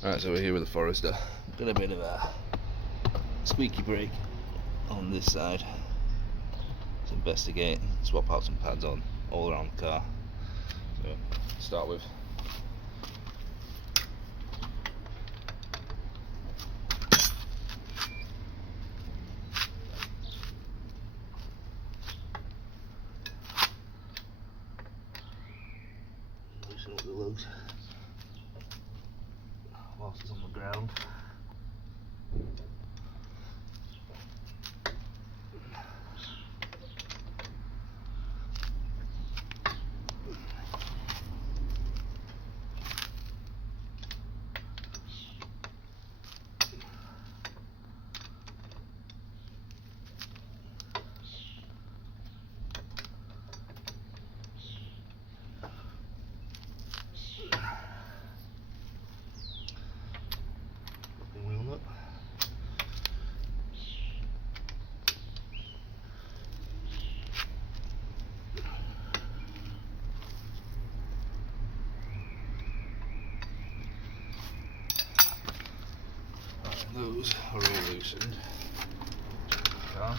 Right, so we're here with the Forester. Done a bit of a squeaky brake on this side. Let's investigate, swap out some pads on all around the car. So, to start with. Loosen up the lugs whilst it's on the ground. Wheel nut. Those are all loosened. Car.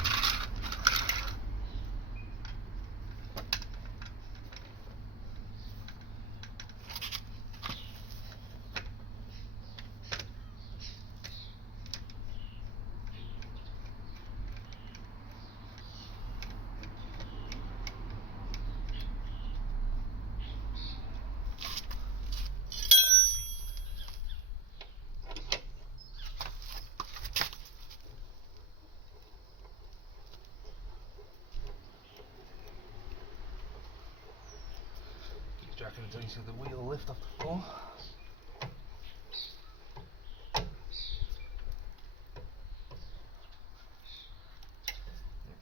Jacking until you see the wheel lift off the floor. A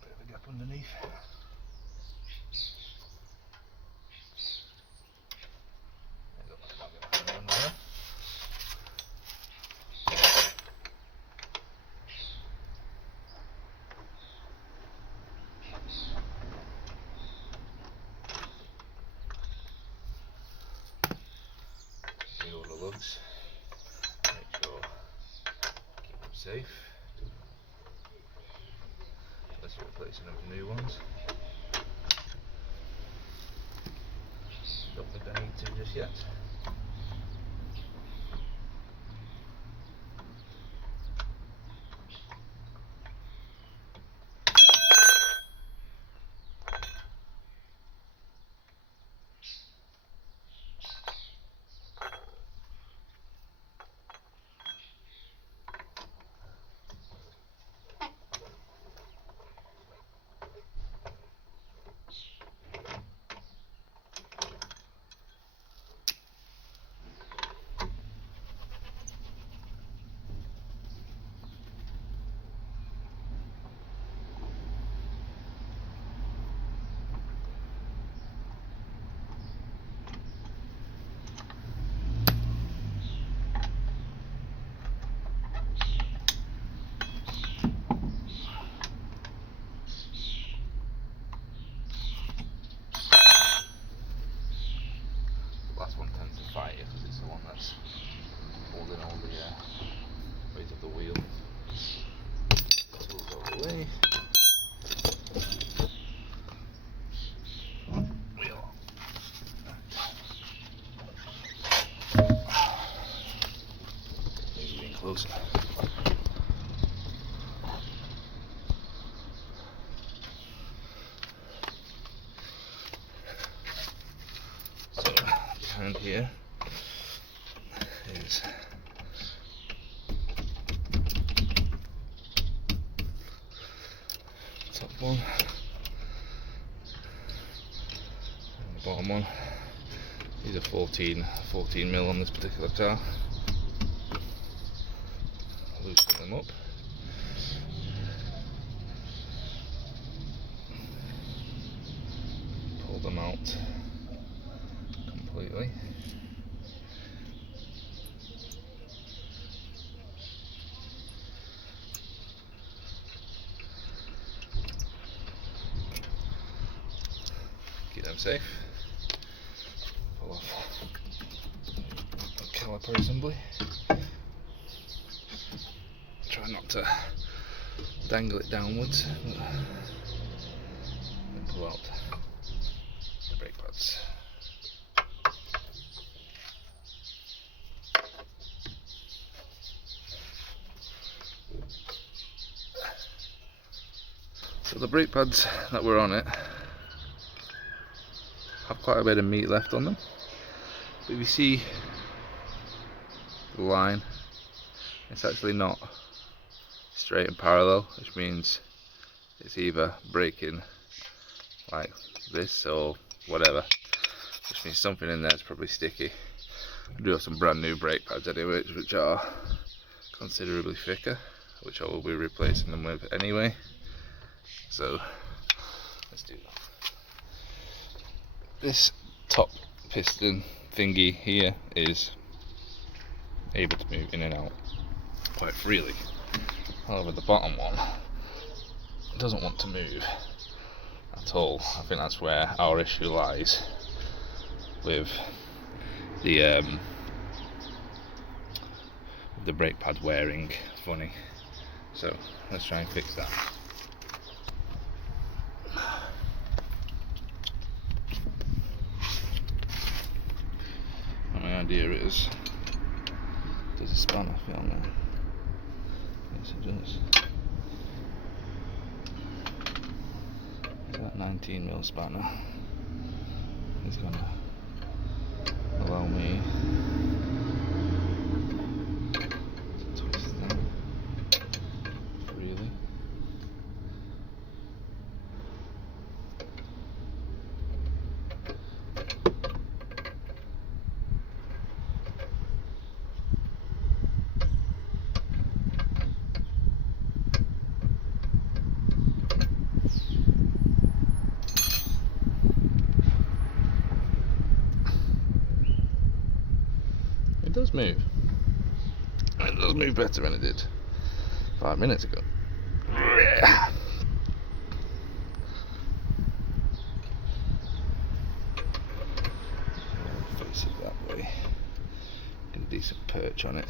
bit of a gap underneath. All the lugs, make sure keep them safe. Unless you're replacing them with new ones. Don't think I need to just yet. Last one tends to fight because it's the one that's holding all the weight of the wheel. Tools out of the way. Wheel. Maybe getting closer. So behind here is top one and the bottom one. These are 14 mil on this particular car. Loosen them up. Pull them out completely. Keep them safe. Pull off the caliper assembly. try not to dangle it downwards, and pull out the brake pads. So the brake pads that were on it have quite a bit of meat left on them, but if you see the line, it's actually not straight and parallel, which means it's either braking like this or whatever, which means something in there is probably sticky. I do have some brand new brake pads anyway, which are considerably thicker, which I will be replacing them with anyway. So let's do that. This top piston thingy here is able to move in and out quite freely. However, the bottom one doesn't want to move at all. I think that's where our issue lies with the brake pad wearing funny. So let's try and fix that. My idea is, does a spanner fit on there? Yes, it does. That 19mm spanner is going to allow me to twist that freely. It does move. It does move better than it did 5 minutes ago. Face it that way. Get a decent perch on it,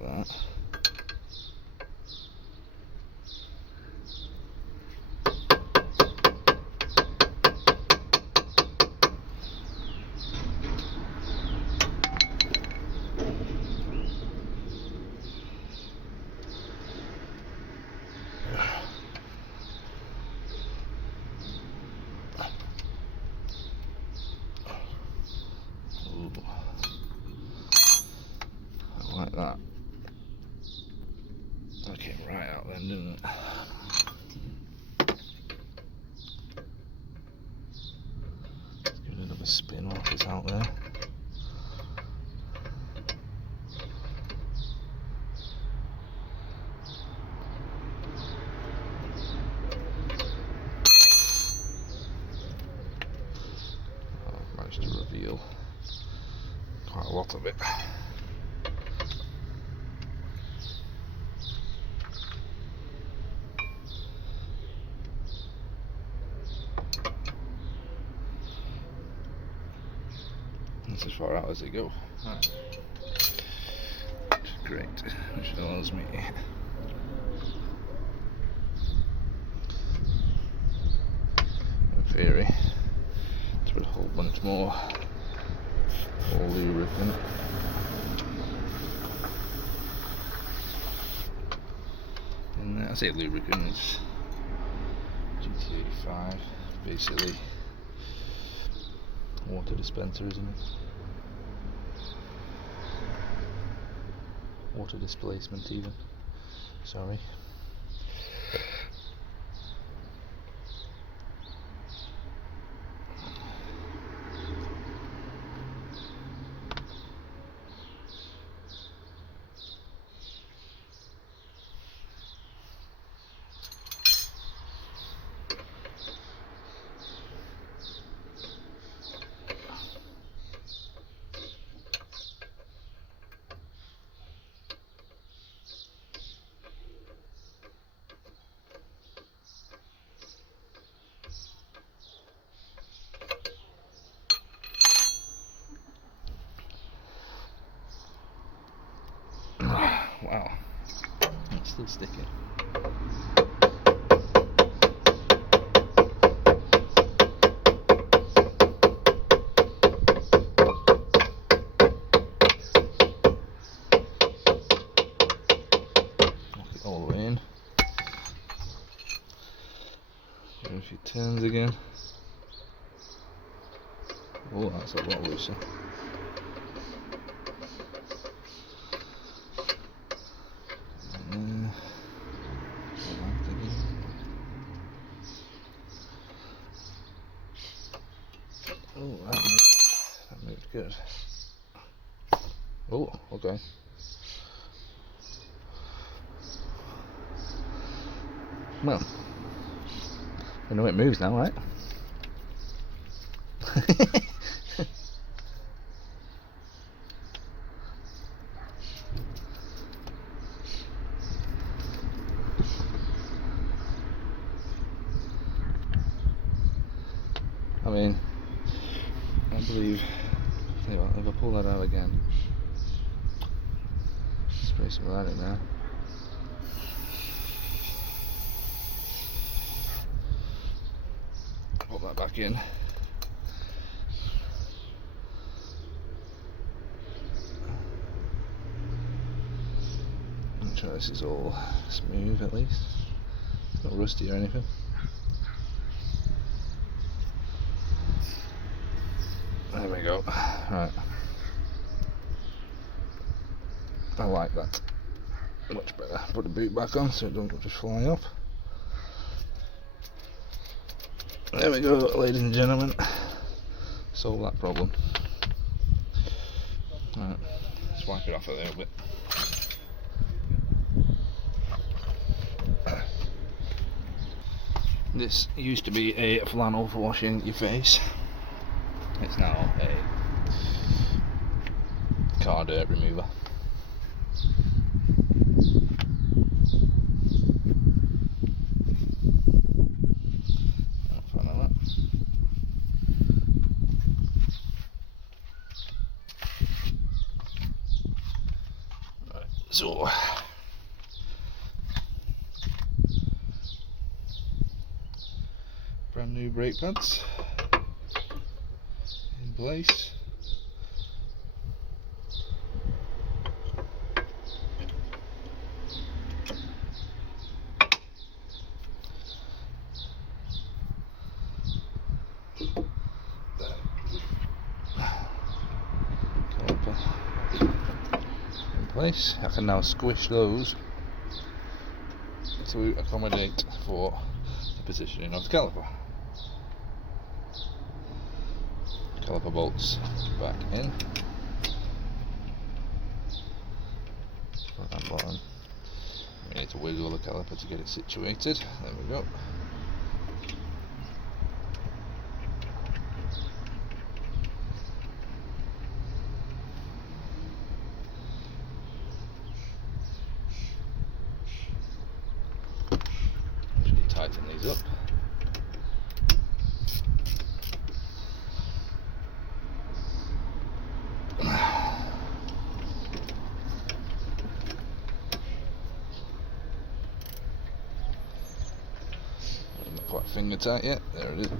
like that. Like that. That came right out then, didn't it? Let's give it another spin while it's out there. I've managed to reveal quite a lot of it. That's as far out as they go. Right. Great, which allows me in theory to put a whole bunch more lubricant in there. I say lubricant, it's GT85, basically water dispenser, isn't it? Water displacement even, sorry. Wow, Still sticking. Knock it all the way in. Do a few turns again. Oh, that's a lot looser. Oh, that moved good. Oh, okay. Well, I know it moves now, right? I mean, I believe, tell you what, if I pull that out again, spray some of that in there. Pop that back in. Make sure this is all smooth at least. It's not rusty or anything. There we go. Right. I like that. Much better. Put the boot back on so it don't just fly off. There we go, ladies and gentlemen. Solve that problem. Right. Let's wipe it off a little bit. This used to be a flannel for washing your face. It's now a car dirt remover. Right, so brand new brake pads in place. Caliper in place. I can now squish those to accommodate for the positioning of the caliper. Caliper bolts back in. Front and bottom. We need to wiggle the caliper to get it situated. There we go. Just tighten these up. Not quite finger tight yet. There it is.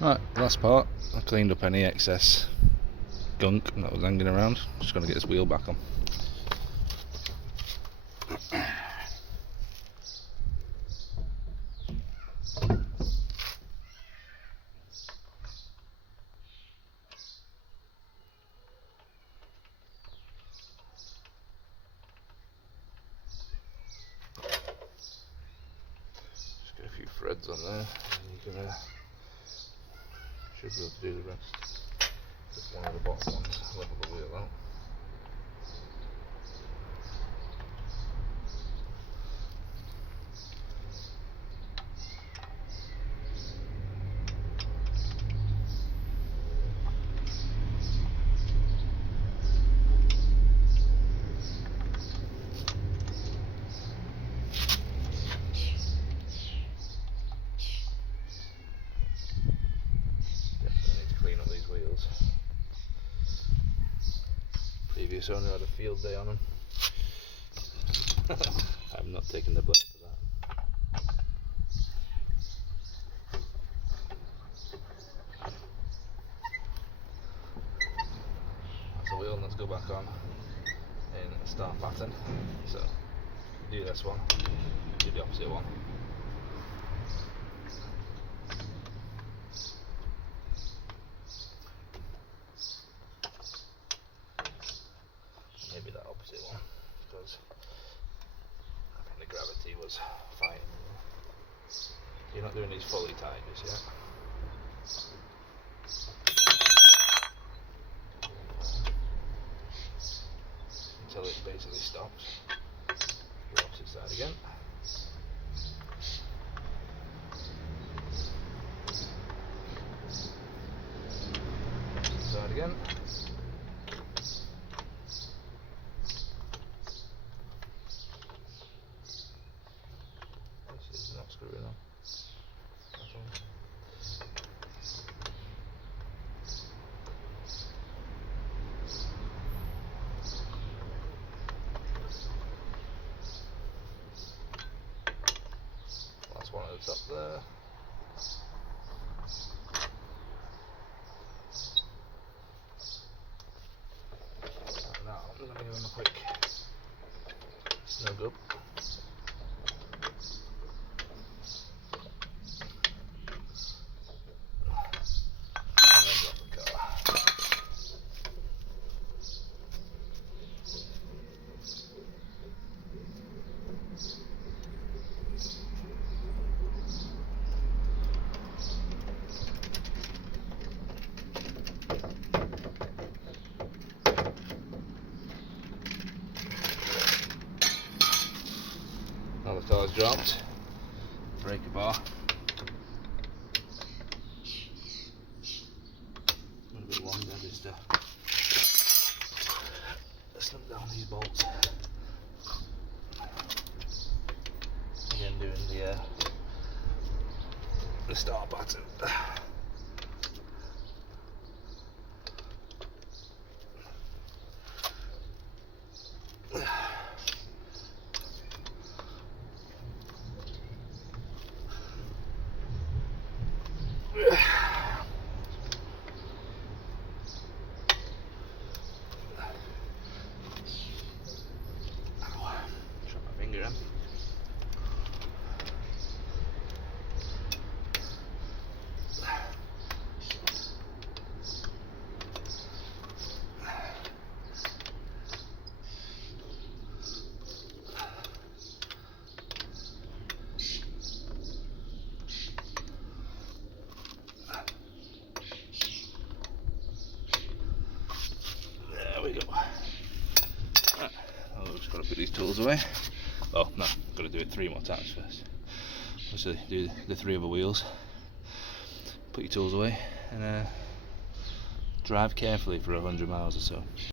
Right, last part. I cleaned up any excess gunk that was hanging around. Just going to get this wheel back on. Just get a few threads on there, and you can should be able to do the rest. Just one of the bottom ones, level the wheel out. previous owner had a field day on them. I'm not taking the blame for that. That's the wheel, and let's go back on in start pattern. So do this one, do the opposite one. Maybe that opposite one, because I think the gravity was fine. You're not doing these fully tight just yet. Until it basically stops. The opposite side again. Opposite side again. This is not screwing on. That's all. Last one at the top there. Now I'm going to give him a quick snug up. And then drop the car. Now the car's dropped, breaker bar. A little bit longer just to slim down these bolts. Again doing the start pattern. Drop my finger in. There we go. Right. I've just got to put these tools away. Oh no, I've got to do it 3 more times first. Obviously do the 3 other wheels. Put your tools away and drive carefully for 100 miles or so.